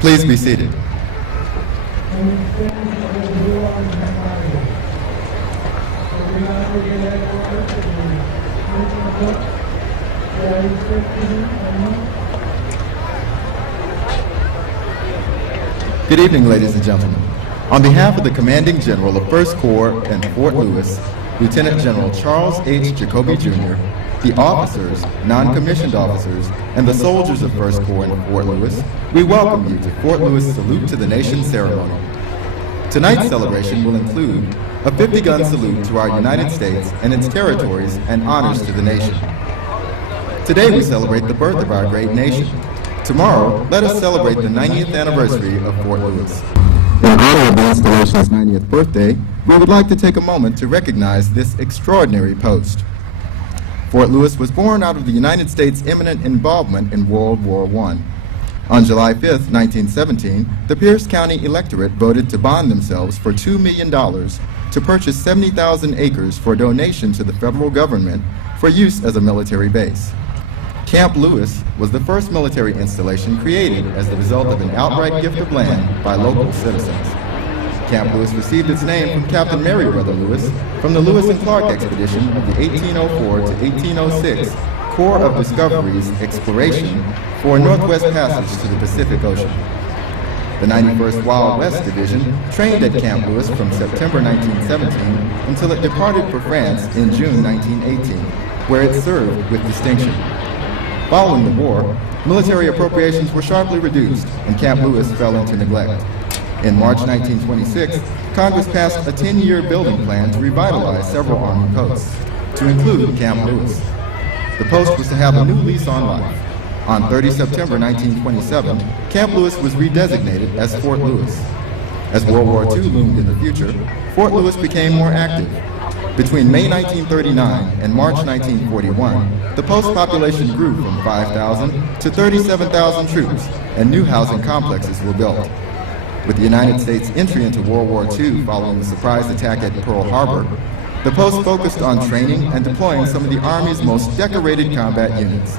Please be seated. Good evening, ladies and gentlemen. On behalf of the Commanding General of 1st Corps in Fort Lewis, Lieutenant General Charles H. Jacoby Jr., the officers, non-commissioned officers, and the soldiers of 1st Corps in Fort Lewis, we welcome you to Fort Lewis Salute to the Nation ceremony. Tonight's celebration will include a 50-gun salute to our United States and its territories and honors to the nation. Today we celebrate the birth of our great nation. Tomorrow, let us celebrate the 90th anniversary of Fort Lewis. In honor of the installation's 90th birthday, we would like to take a moment to recognize this extraordinary post. Fort Lewis was born out of the United States' imminent involvement in World War I. On July 5, 1917, the Pierce County electorate voted to bond themselves for $2 million to purchase 70,000 acres for donation to the federal government for use as a military base. Camp Lewis was the first military installation created as the result of an outright gift of land by local citizens. Camp Lewis received its name from Captain Meriwether Lewis from the Lewis and Clark expedition of the 1804 to 1806 Corps of Discovery's exploration for Northwest Passage to the Pacific Ocean. The 91st Wild West Division trained at Camp Lewis from September 1917 until it departed for France in June 1918, where it served with distinction. Following the war, military appropriations were sharply reduced and Camp Lewis fell into neglect. In March 1926, Congress passed a 10-year building plan to revitalize several Army posts, to include Camp Lewis. The post was to have a new lease on life. On 30 September 1927, Camp Lewis was redesignated as Fort Lewis. As World War II loomed in the future, Fort Lewis became more active. Between May 1939 and March 1941, the post population grew from 5,000 to 37,000 troops, and new housing complexes were built. With the United States' entry into World War II following the surprise attack at Pearl Harbor, the post focused on training and deploying some of the Army's most decorated combat units.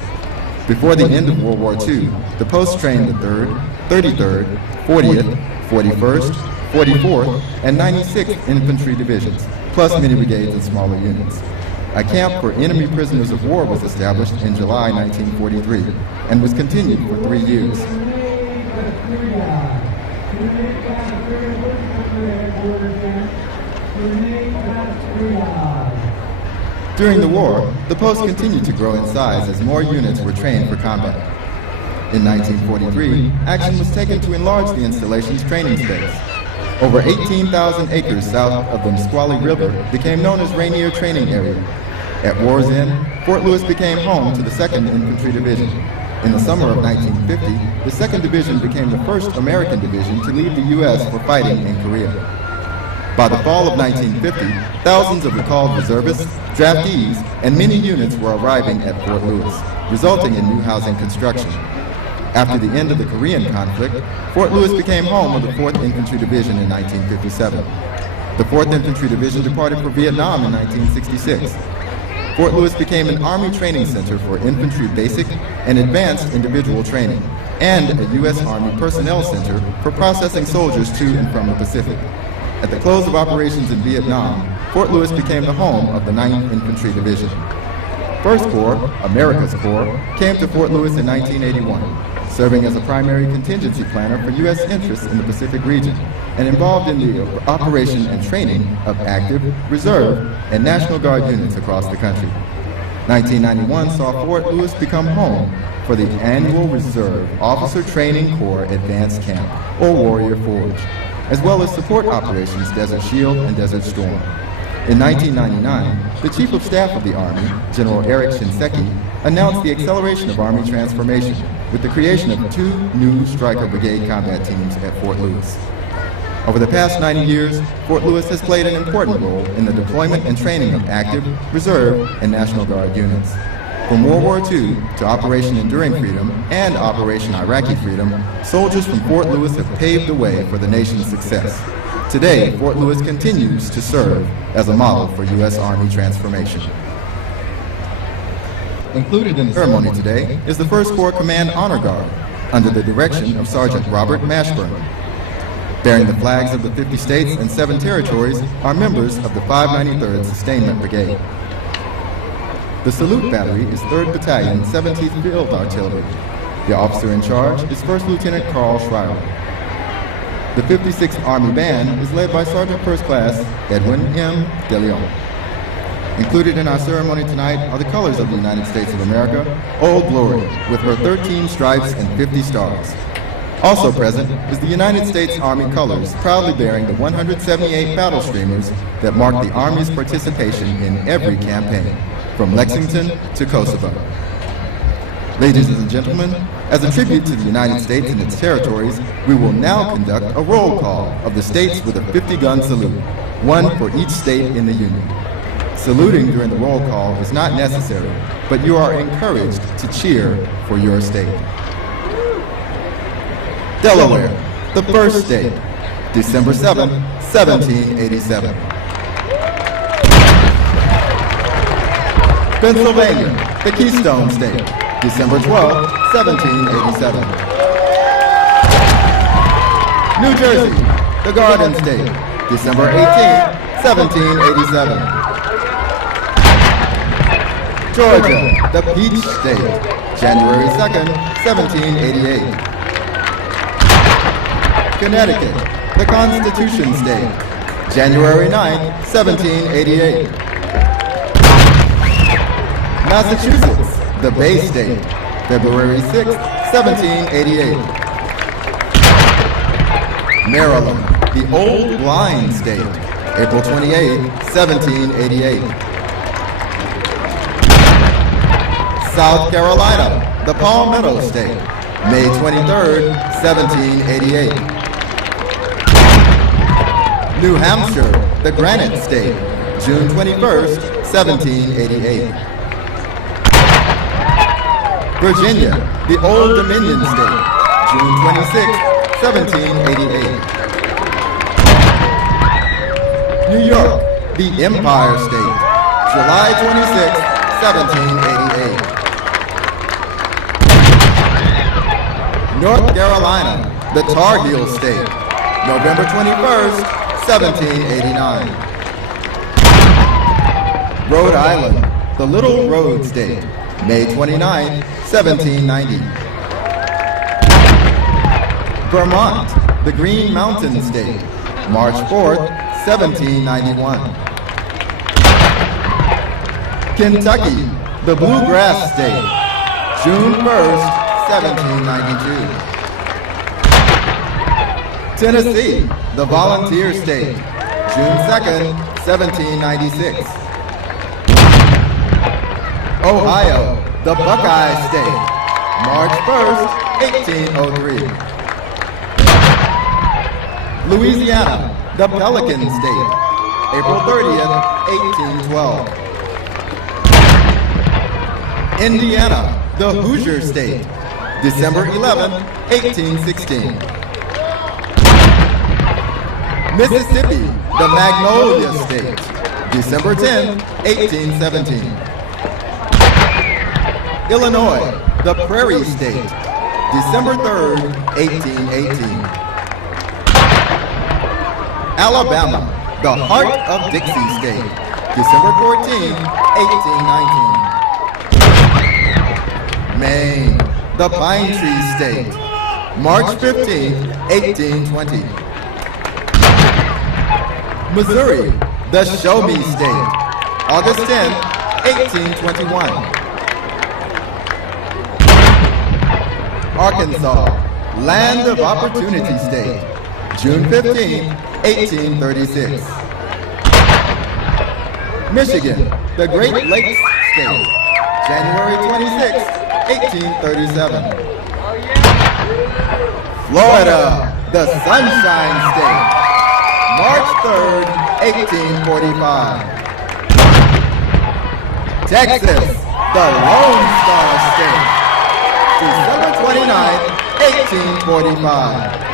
Before the end of World War II, the post trained the 3rd, 33rd, 40th, 41st, 44th, and 96th Infantry Divisions, plus many brigades and smaller units. A camp for enemy prisoners of war was established in July 1943 and was continued for 3 years. During the war, the post continued to grow in size as more units were trained for combat. In 1943, action was taken to enlarge the installation's training space. Over 18,000 acres south of the Nisqually River became known as Rainier Training Area. At war's end, Fort Lewis became home to the 2nd Infantry Division. In the summer of 1950, the 2nd Division became the first American division to leave the U.S. for fighting in Korea. By the fall of 1950, thousands of recalled reservists, draftees, and many units were arriving at Fort Lewis, resulting in new housing construction. After the end of the Korean conflict, Fort Lewis became home of the 4th Infantry Division in 1957. The 4th Infantry Division departed for Vietnam in 1966. Fort Lewis became an Army training center for infantry basic and advanced individual training, and a U.S. Army personnel center for processing soldiers to and from the Pacific. At the close of operations in Vietnam, Fort Lewis became the home of the 9th Infantry Division. 1st Corps, America's Corps, came to Fort Lewis in 1981, serving as a primary contingency planner for U.S. interests in the Pacific region, and involved in the operation and training of active, reserve, and National Guard units across the country. 1991 saw Fort Lewis become home for the annual Reserve Officer Training Corps Advanced Camp, or Warrior Forge, as well as support operations Desert Shield and Desert Storm. In 1999, the Chief of Staff of the Army, General Eric Shinseki, announced the acceleration of Army transformation with the creation of 2 new Stryker Brigade combat teams at Fort Lewis. Over the past 90 years, Fort Lewis has played an important role in the deployment and training of active, reserve, and National Guard units. From World War II to Operation Enduring Freedom and Operation Iraqi Freedom, soldiers from Fort Lewis have paved the way for the nation's success. Today, Fort Lewis continues to serve as a model for U.S. Army transformation. Included in the ceremony today is the 1st Corps Command Honor Guard, under the direction of Sergeant Robert Mashburn. Bearing the flags of the 50 states and 7 territories are members of the 593rd Sustainment Brigade. The salute battery is 3rd Battalion, 17th Field Artillery. The officer in charge is 1st Lieutenant Carl Schreiber. The 56th Army Band is led by Sergeant First Class Edwin M. DeLeon. Included in our ceremony tonight are the colors of the United States of America, Old Glory, with her 13 stripes and 50 stars. Also present is the United States Army colors, proudly bearing the 178 battle streamers that mark the Army's participation in every campaign, from Lexington to Kosovo. Ladies and gentlemen, as a tribute to the United States and its territories, we will now conduct a roll call of the states with a 50-gun salute, one for each state in the Union. Saluting during the roll call is not necessary, but you are encouraged to cheer for your state. Delaware, the first state, December 7, 1787. Pennsylvania, the Keystone State, December 12, 1787. New Jersey, the Garden State, December 18, 1787. Georgia, the Peach State, January 2nd, 1788. Connecticut, the Constitution State, January 9, 1788. Massachusetts, the Bay State, February 6, 1788. Maryland, the Old Blind State, April 28, 1788. South Carolina, the Palmetto State, May 23, 1788. New Hampshire, the Granite State, June 21, 1788. Virginia, the Old Dominion State, June 26, 1788. New York, the Empire State, July 26, 1788. North Carolina, the Tar Heel State, November 21st, 1789. Rhode Island, the Little Road State, May 29, 1790. Vermont, the Green Mountain State, March 4th, 1791. Kentucky, the Bluegrass State, June 1st, 1792. Tennessee, the Volunteer State, June 2nd, 1796. Ohio, the Buckeye State, March 1st, 1803. Louisiana, the Pelican State, April 30th, 1812. Indiana, the Hoosier State, December 11, 1816. Mississippi, the Magnolia State, December 10, 1817. Illinois, the Prairie State, December 3, 1818. Alabama, the Heart of Dixie State, December 14, 1819. Maine, the Pine Tree State, March 15, 1820. Missouri, the Show Me State, August 10, 1821. Arkansas, Land of Opportunity State, June 15, 1836. Michigan, the Great Lakes State, January 26, 1837. Florida, the Sunshine State, March 3rd, 1845. Texas, the Lone Star State, December 29, 1845.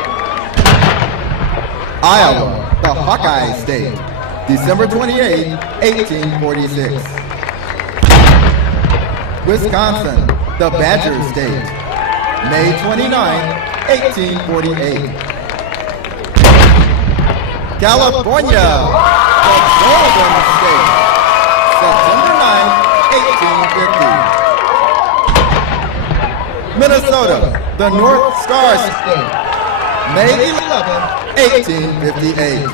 Iowa, the Hawkeye State, December 28, 1846. Wisconsin, the Badger State, May 29, 1848. California, the Golden State, September 9, 1850. Minnesota, the North Star State, May 11, 1858.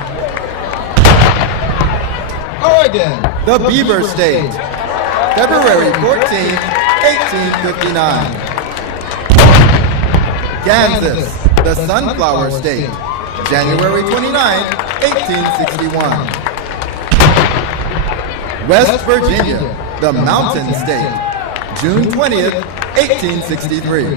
Oregon, the Beaver State, February 14, 1859. Kansas, the Sunflower State, January 29, 1861. West Virginia, the Mountain State, June 20th, 1863.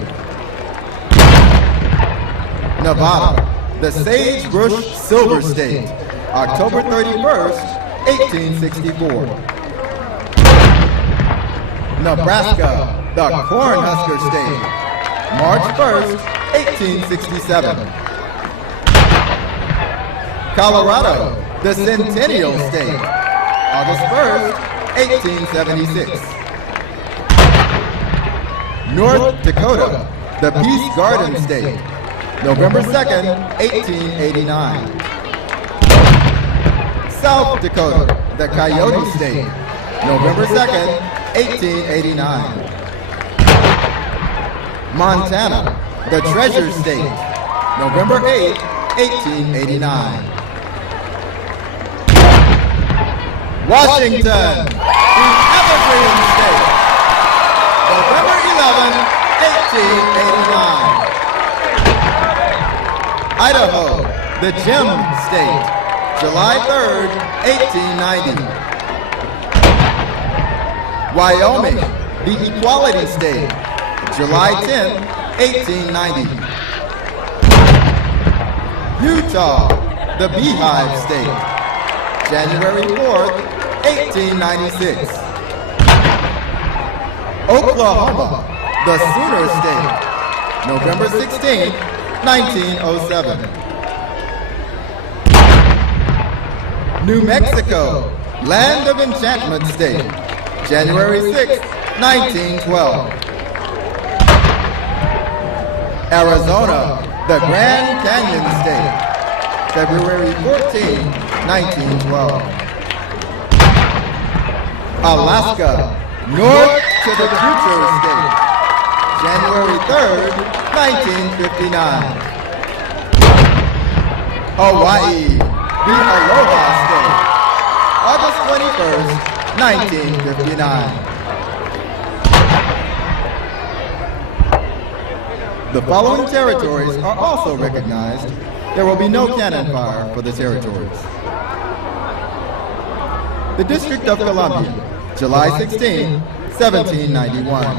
Nevada, the Sagebrush Silver State, October 31st, 1864. Nebraska, the Cornhusker State, March 1st, 1867. Colorado, the Centennial State, August 1st, 1876. North Dakota, the Peace Garden State, November 2nd, 1889. South Dakota, the Coyote State, November 2nd, 1889. Montana, the Treasure State, November 8, 1889. Washington, the Evergreen State, November 11, 1889. Idaho, the Gem State, July 3rd, 1890. Wyoming, the Equality State, July 10, 1890. Utah, the Beehive State, January 4th, 1896. Oklahoma, the Sooner State, November 16, 1907. New Mexico, Land of Enchantment State, January 6, 1912. Arizona, the Grand Canyon State, February 14, 1912. Alaska, North to the Future State, January 3rd, 1959. Hawaii, the Aloha State, August 21st, 1959. The following territories are also recognized. There will be no cannon fire for the territories. The District of Columbia, July 16, 1791.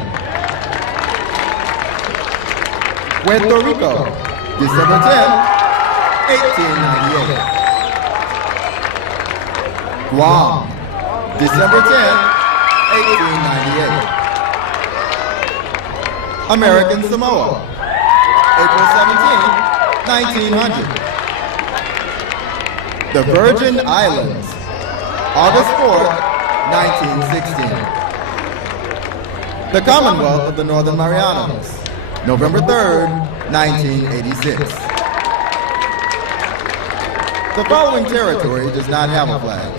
Puerto Rico, December 10, 1898. Guam, December 10, 1898. American Samoa, April 17, 1900. The Virgin Islands, August 4, 1916. The Commonwealth of the Northern Marianas, November 3, 1986. The following territory does not have a flag.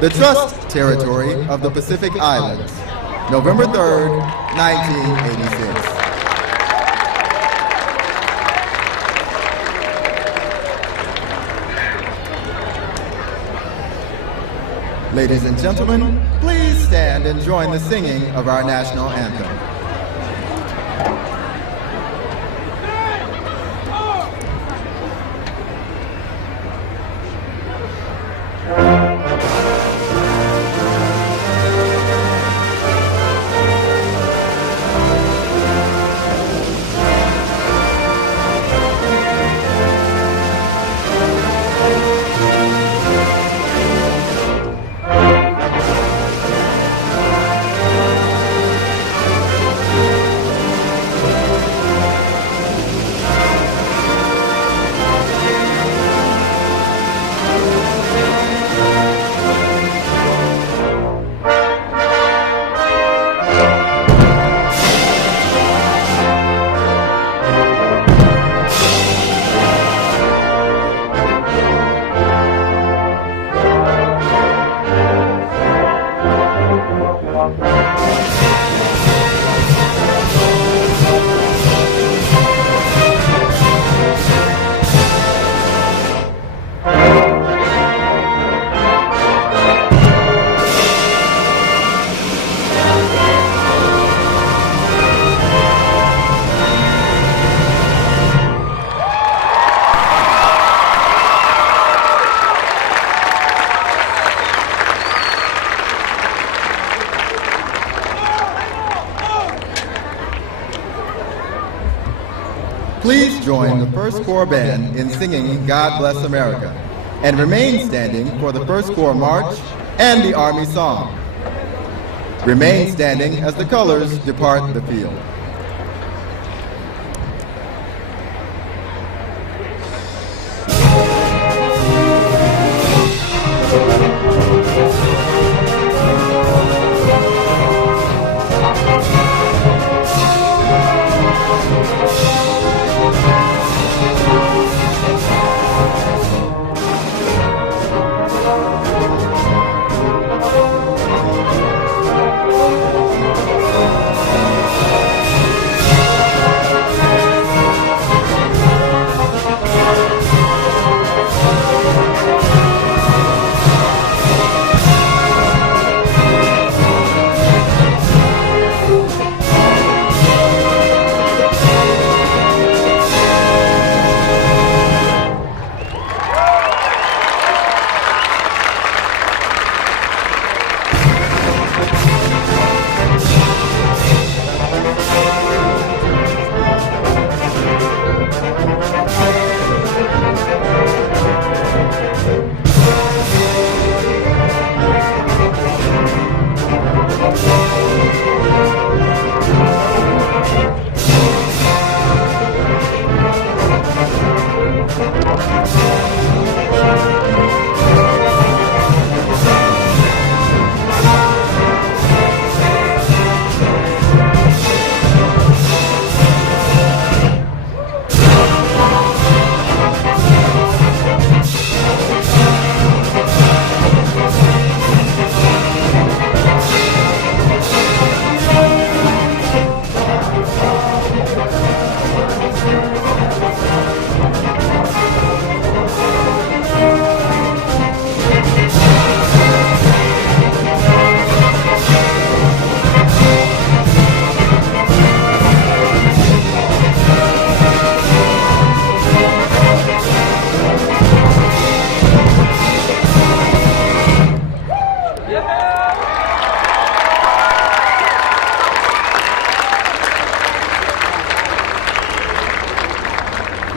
The Trust Territory of the Pacific Islands, November 3, 1986. Ladies and gentlemen, please stand and join the singing of our national anthem. Please join the First Corps Band in singing God Bless America, and remain standing for the First Corps March and the Army Song. Remain standing as the colors depart the field.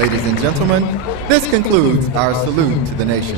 Ladies and gentlemen, this concludes our salute to the nation.